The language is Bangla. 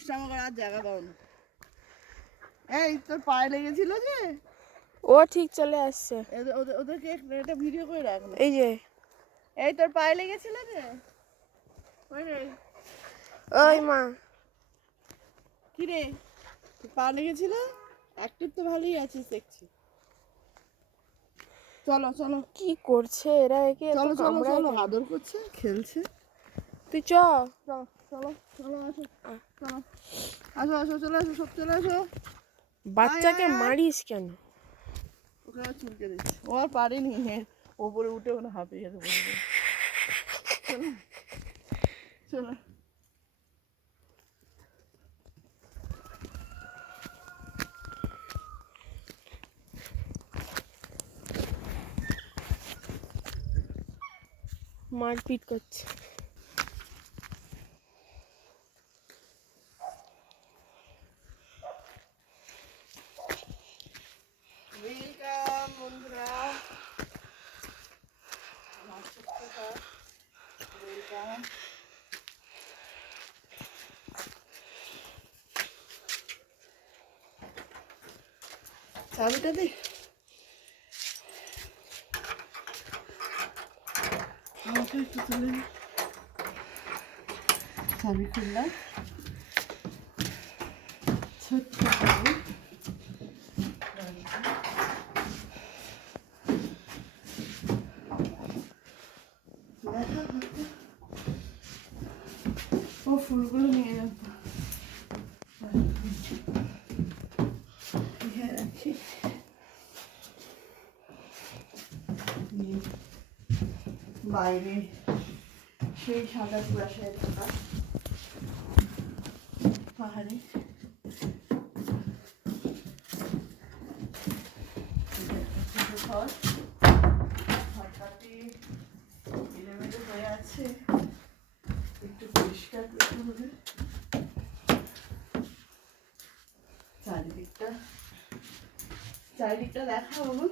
দুষ্টামো করার জায়গা পাও না। এই তোর পায়ে লেগেছিল যে? ও ঠিক চলে আসছে। ওদেরকে একটা ভিডিও করে রাখ না। এই যে এই তোর পায়ে লেগেছিল যে? ওই মা কি রে পা লেগেছিল? অ্যাক্টিভ তো ভালোই আছিস দেখছি। চলো চলো কি করছে এরা, একে এত চলো চলো কামড়ায় চলো, কেন? আদর করছে, খেলছে। তুই চ। চলো চলো চলো, আসো চলো, আসো আসো, চলে আসো, সব চলে আসো। বাচ্চাকে মারিস কেন? ওকে আর চুলকে দিচ্ছি, ও আর পারেনি, ওপরে উঠে ওখানে হাঁপিয়ে গেছে বলবে। চলো চলো। মারপিট করছে। ওয়েলকাম বন্ধুরা, ওয়েলকাম। চাবিটা দে, আমাকে একটু তুলে দে। চাবি খুললাম, ছোট্ট চাবি। ও ফুলগুলো নিয়ে যাবো, রাখি। বাইরে সেই সাদা কুয়াশায় থাকা পাহাড়ে এলোমেলো হয়ে আছে, একটু পরিষ্কার করতে হবে। চারিদিকটা চারিদিকটা দেখা বাবু।